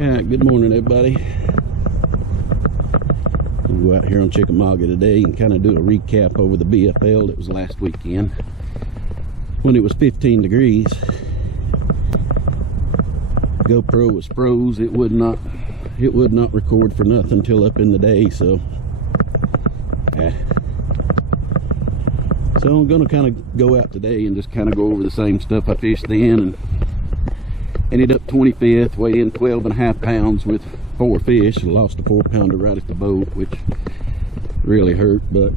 Alright, good morning everybody. We'll go out here on Chickamauga today and kind of do a recap over the BFL that was last weekend when it was 15 degrees. GoPro was froze. It would not record for nothing until up in the day, so I'm gonna kind of go out today and just kind of go over the same stuff I fished then, and ended up 25th, weighed in 12.5 pounds with 4 fish. I lost a 4-pounder right at the boat, which really hurt, but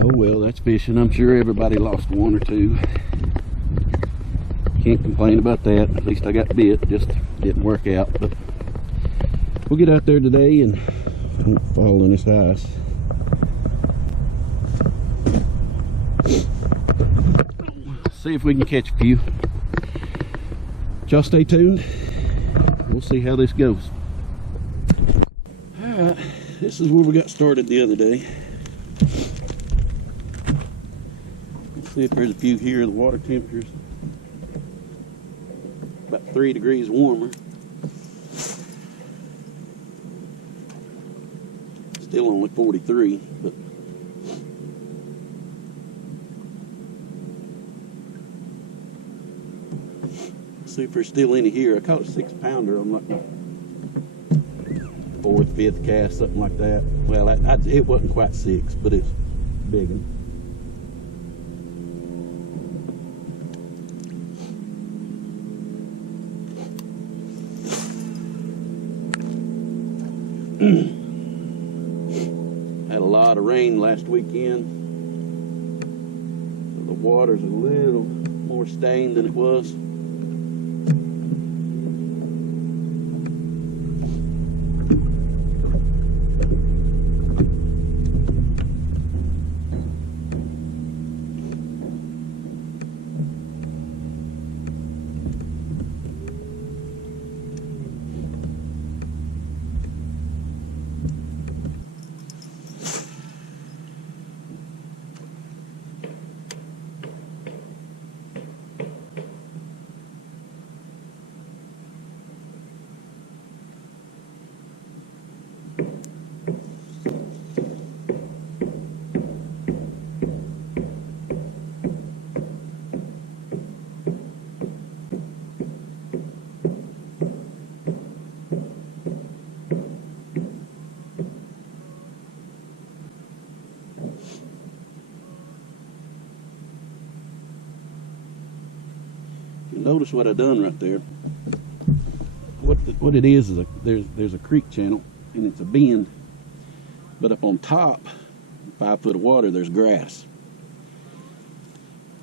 oh well, that's fishing. I'm sure everybody lost 1 or 2. Can't complain about that. At least I got bit, just didn't work out. But we'll get out there today and don't fall in this ice. See if we can catch a few. Y'all stay tuned. We'll see how this goes. Alright, this is where we got started the other day. Let's see if there's a few here. The water temperature's about 3 degrees warmer. Still only 43, but see if there's still any here. I caught a 6-pounder on like my 4th, 5th cast, something like that. Well, it wasn't quite 6, but it's big one. Had a lot of rain last weekend, so the water's a little more stained than it was. Notice what I done right there. What it is there's a creek channel and it's a bend, but up on top, 5 foot of water, there's grass.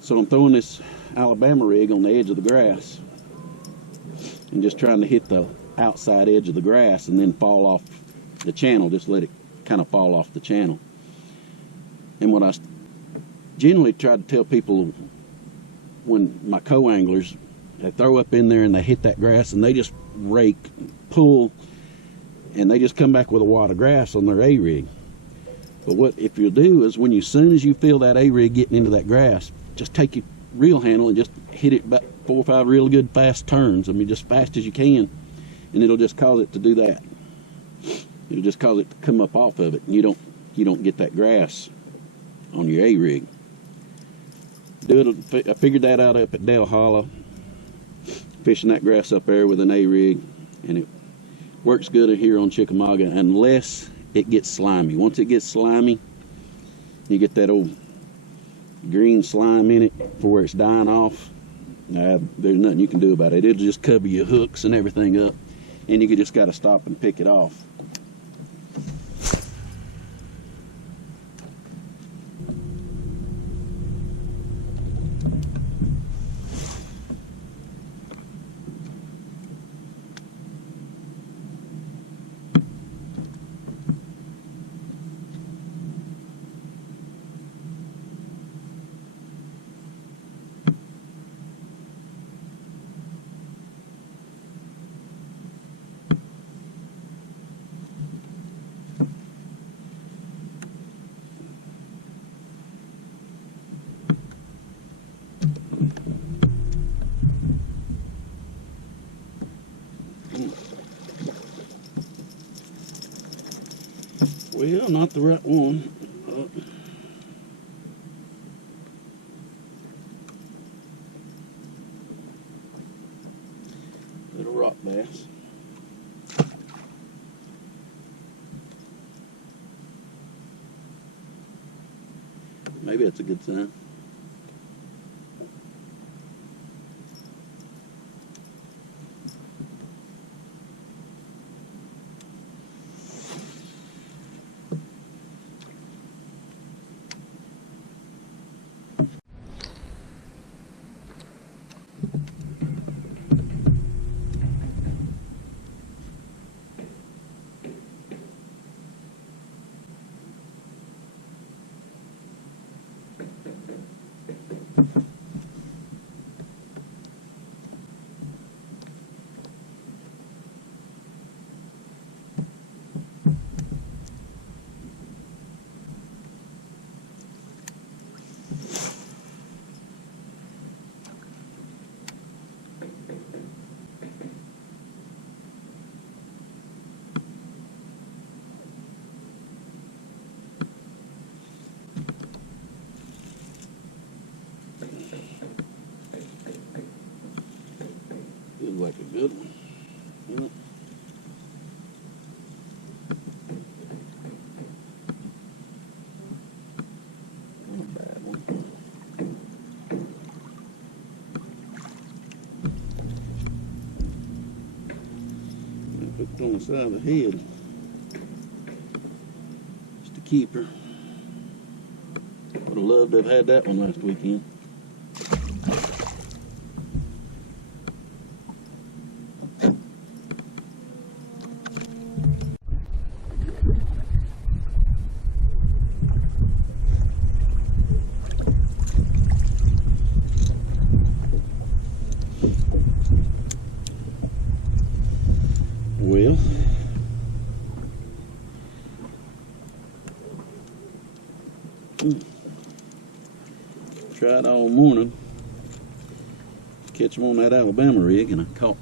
So I'm throwing this Alabama rig on the edge of the grass and just trying to hit the outside edge of the grass and then fall off the channel. Just let it kind of fall off the channel. And what I generally try to tell people when my co-anglers, they throw up in there and they hit that grass and they just rake, pull, and they just come back with a wad of grass on their A-rig. But what if you'll do is as soon as you feel that A-rig getting into that grass, just take your reel handle and just hit it about 4 or 5 real good fast turns. I mean, just fast as you can, and it'll just cause it to do that. It'll just cause it to come up off of it, and you don't get that grass on your A-rig. I figured that out up at Dale Hollow, fishing that grass up there with an A-rig, and it works good here on Chickamauga unless it gets slimy. Once it gets slimy, you get that old green slime in it for where it's dying off. There's nothing you can do about it. It'll just cover your hooks and everything up, and you just got to stop and pick it off. Well, not the right one. Little rock bass. Maybe that's a good sign. Looks like a good one. Yep. Not a bad one. Hooked on the side of the head. Just a keeper. Would have loved to have had that one last weekend. Well, tried all morning to catch them on that Alabama rig, and I caught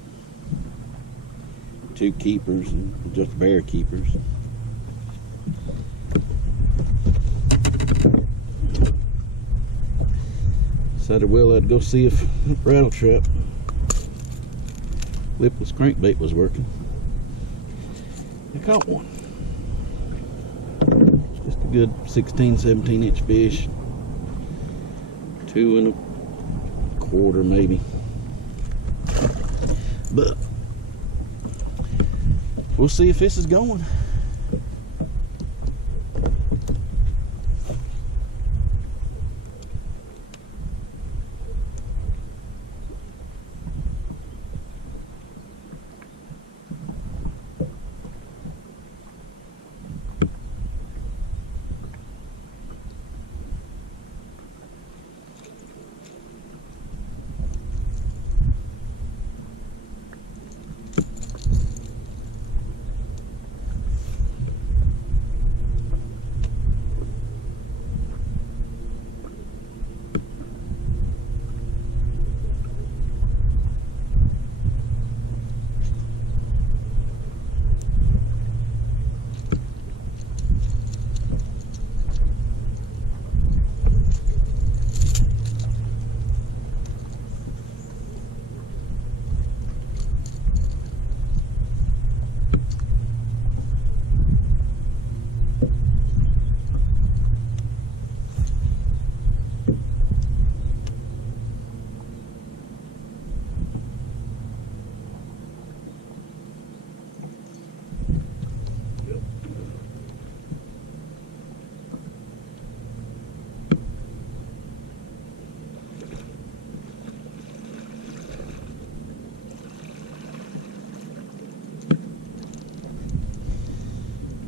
2 keepers and just bear keepers. Decided, well, I'd go see if rattle trap lipless crankbait was working. I caught one. Just a good 16, 17 inch fish. 2 1/4 maybe. But we'll see if this is going.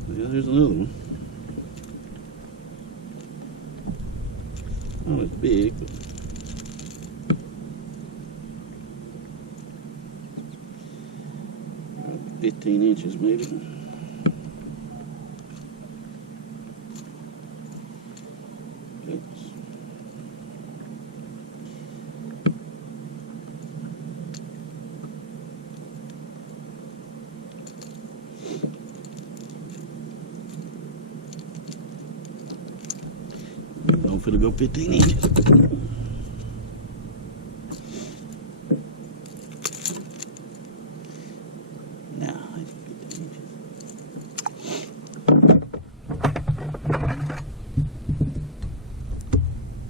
Yeah, there's another one. Not as big, but 15 inches maybe. Oops. if it'll go 15 inches. No, it's 15 inches.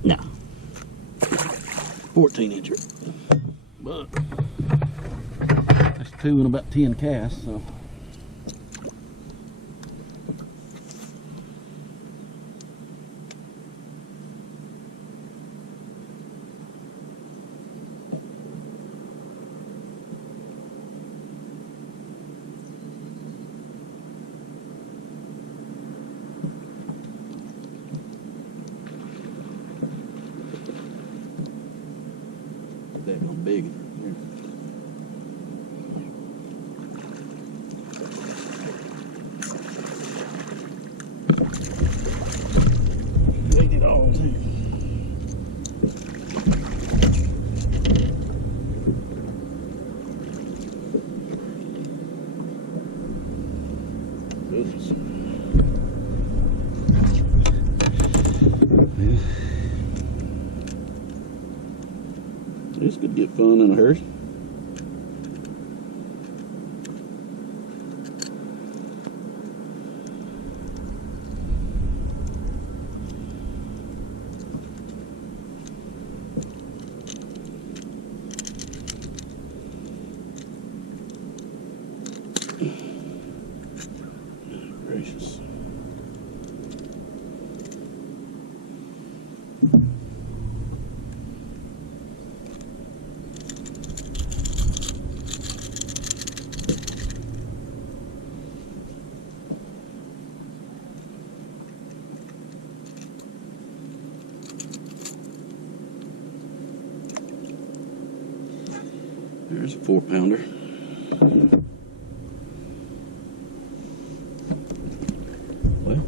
No. 14 incher. But that's 2 and about 10 casts, so. That one big. Ate it all too. This could get fun in a hurry. Gracious. There's a 4-pounder. Well,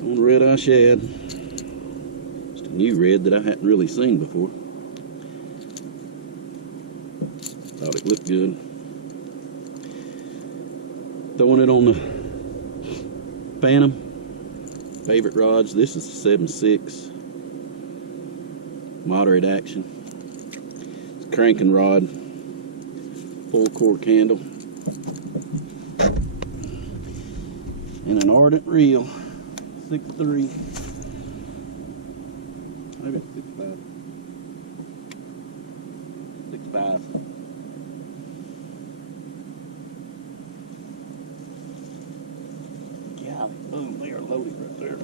on the red-eye shad. Just a new red that I hadn't really seen before. Thought it looked good. Throwing it on the Phantom. Favorite rods. This is 7.6. Moderate action. Cranking rod, full core candle, and an ardent reel, 6.3, maybe 6.5, 6.5. Golly, boom, they are loaded right there.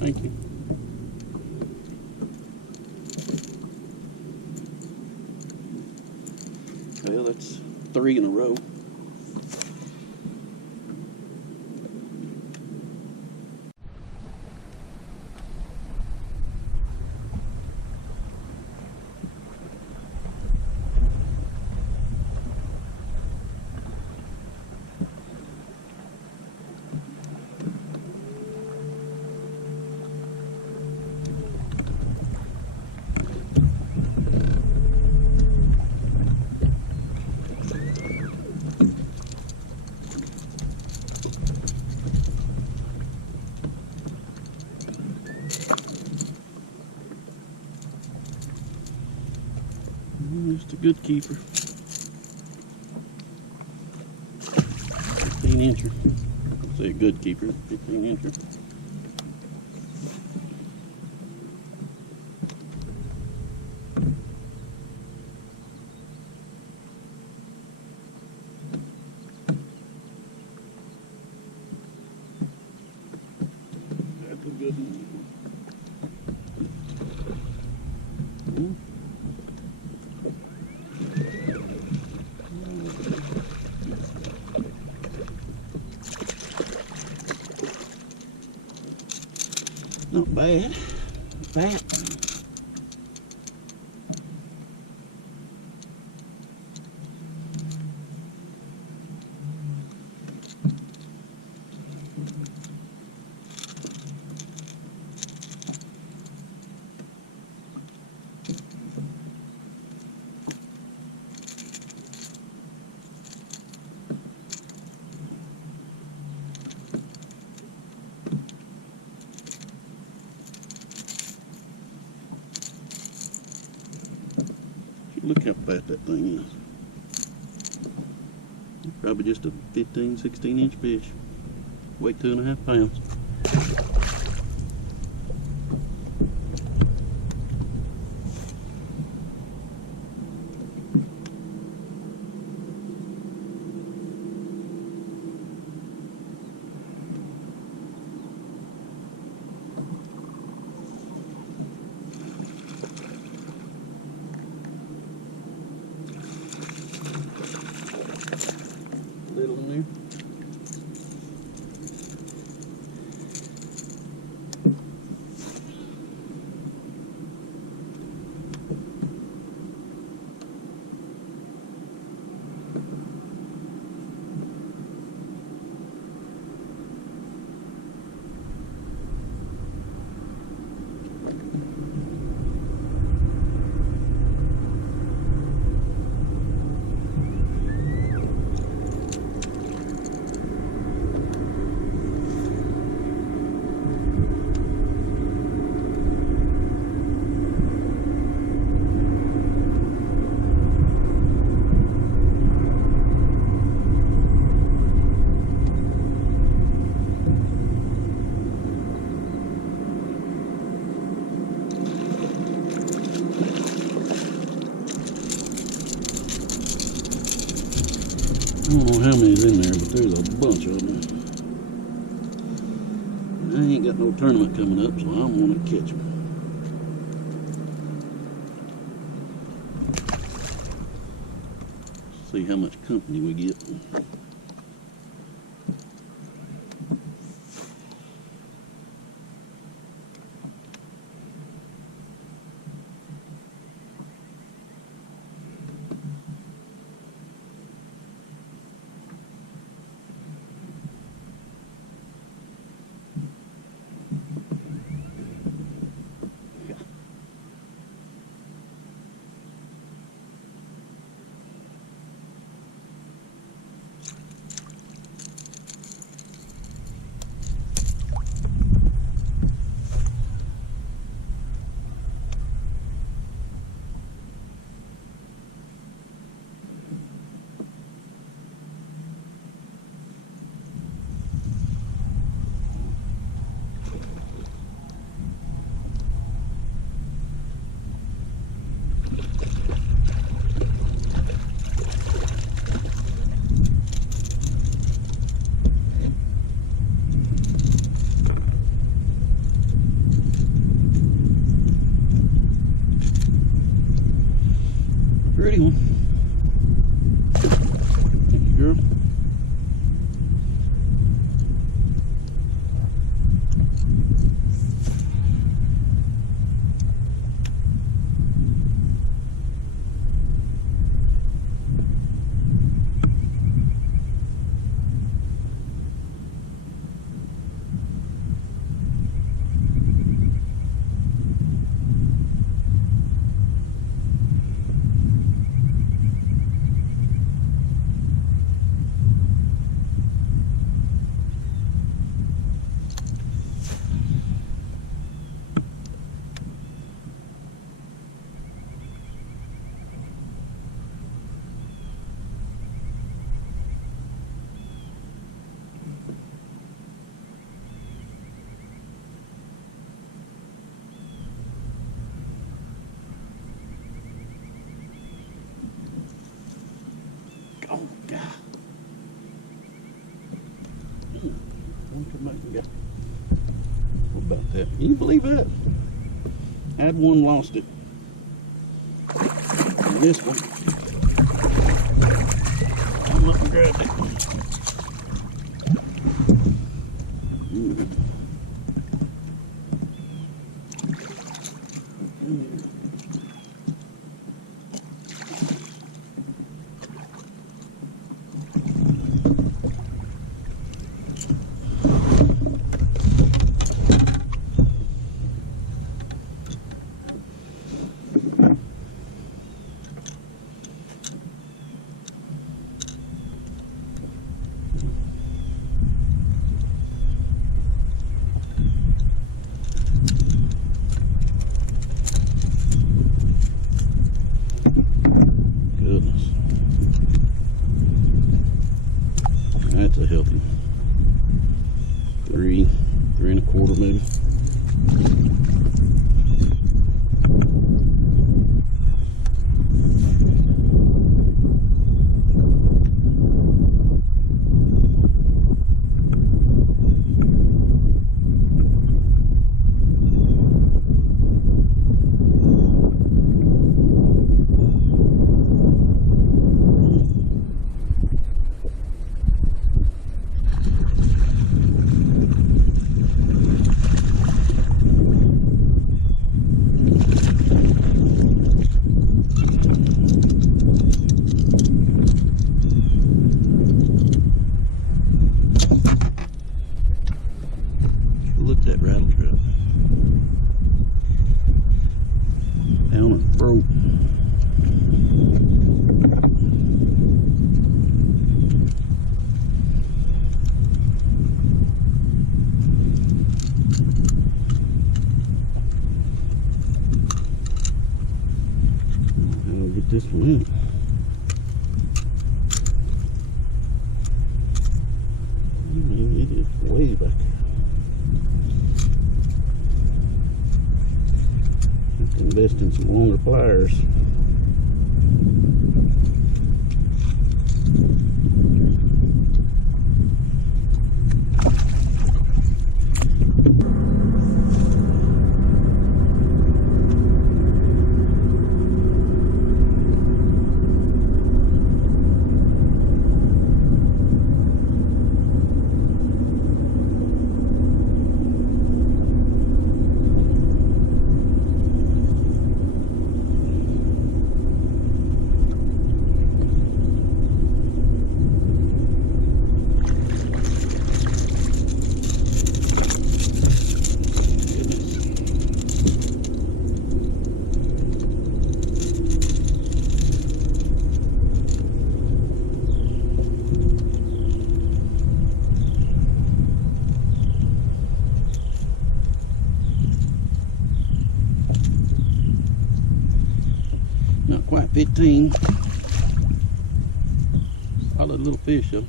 Thank you. Well, that's 3 in a row. Just a good keeper. 15 incher. I'd say a good keeper, 15 incher. That's a good one. Not bad. Fat. Look how fat that thing is. Probably just a 15, 16-inch fish. Weight 2.5 pounds. Little in there. I don't know how many's in there, but there's a bunch of them. I ain't got no tournament coming up, so I'm gonna catch them. See how much company we get. Pretty one. Thank you, girl. Oh, God. What about that? Can you believe that? Had one, lost it. And this one, I'm up and grabbed it. Look at that rattle trap. Down and broke. I'll get this one in. It is way back there. Invest in some longer pliers. Not quite 15. Solid little fish though.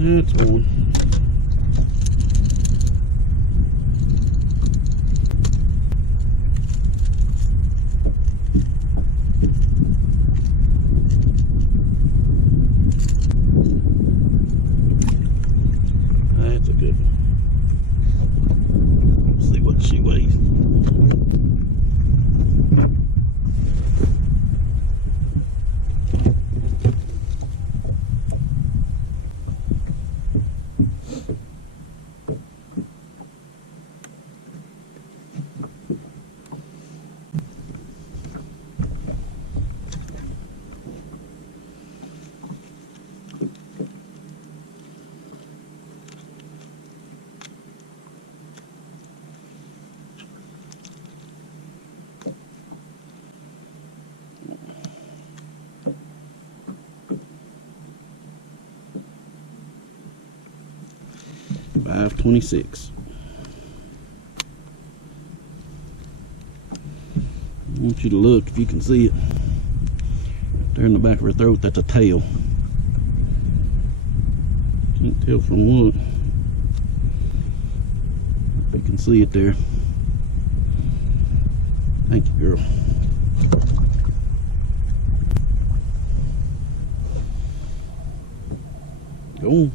That's one. 526. I want you to look if you can see it. There in the back of her throat, that's a tail. Can't tell from what. You can see it there. Thank you, girl. Go on.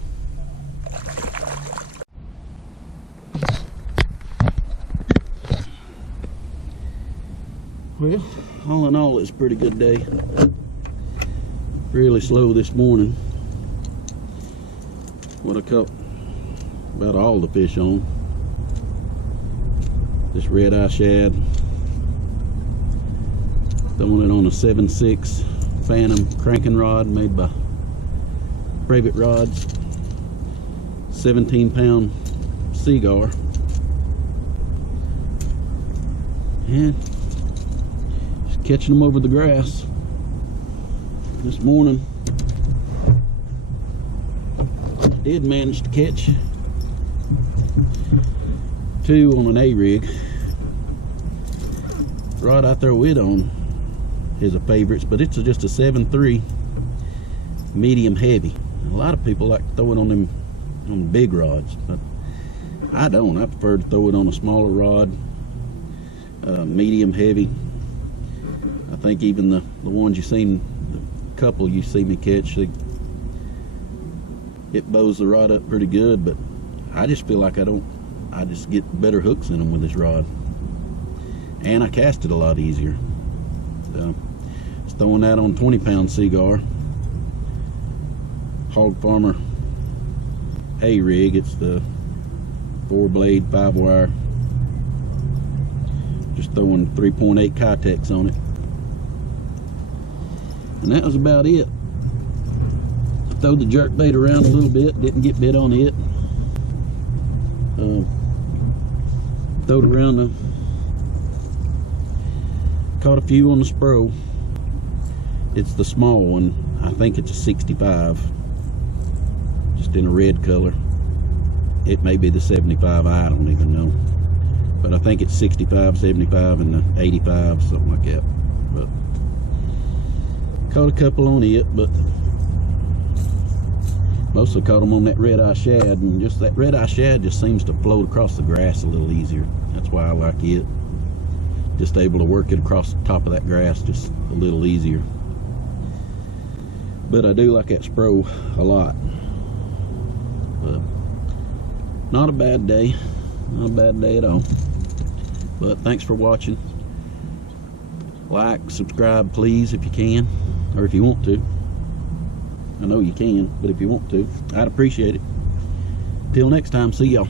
Well, all in all, it's a pretty good day. Really slow this morning. What I caught about all the fish on. This red eye shad. Throwing it on a 7.6 Phantom cranking rod made by Privet Rods. 17-pound Seagar. And just catching them over the grass. This morning I did manage to catch 2 on an A-rig. Rod I throw it on is a favorites, but it's just a 7.3 medium heavy. A lot of people like to throw it on them on big rods, but I don't. I prefer to throw it on a smaller rod, medium heavy. I think even the ones you seen, the couple you see me catch, it bows the rod up pretty good, but I just feel like I just get better hooks in them with this rod, and I cast it a lot easier. So just throwing that on 20-pound Seagar Hog Farmer A-rig. It's the 4-blade 5-wire. Just throwing 3.8 Kytex on it, and that was about it. I threw the jerk bait around a little bit, didn't get bit on it. Throwed around caught a few on the Spro. It's the small one. I think it's a 65, just in a red color. It may be the 75, I don't even know, but I think it's 65, 75, and the 85, something like that. But caught a couple on it, but mostly caught them on that red eye shad, and just that red eye shad just seems to float across the grass a little easier. That's why I like it. Just able to work it across the top of that grass just a little easier. But I do like that Spro a lot. But not a bad day. Not a bad day at all. But thanks for watching. Like, subscribe please if you can, or if you want to. I know you can, but if you want to, I'd appreciate it. Till next time, see y'all.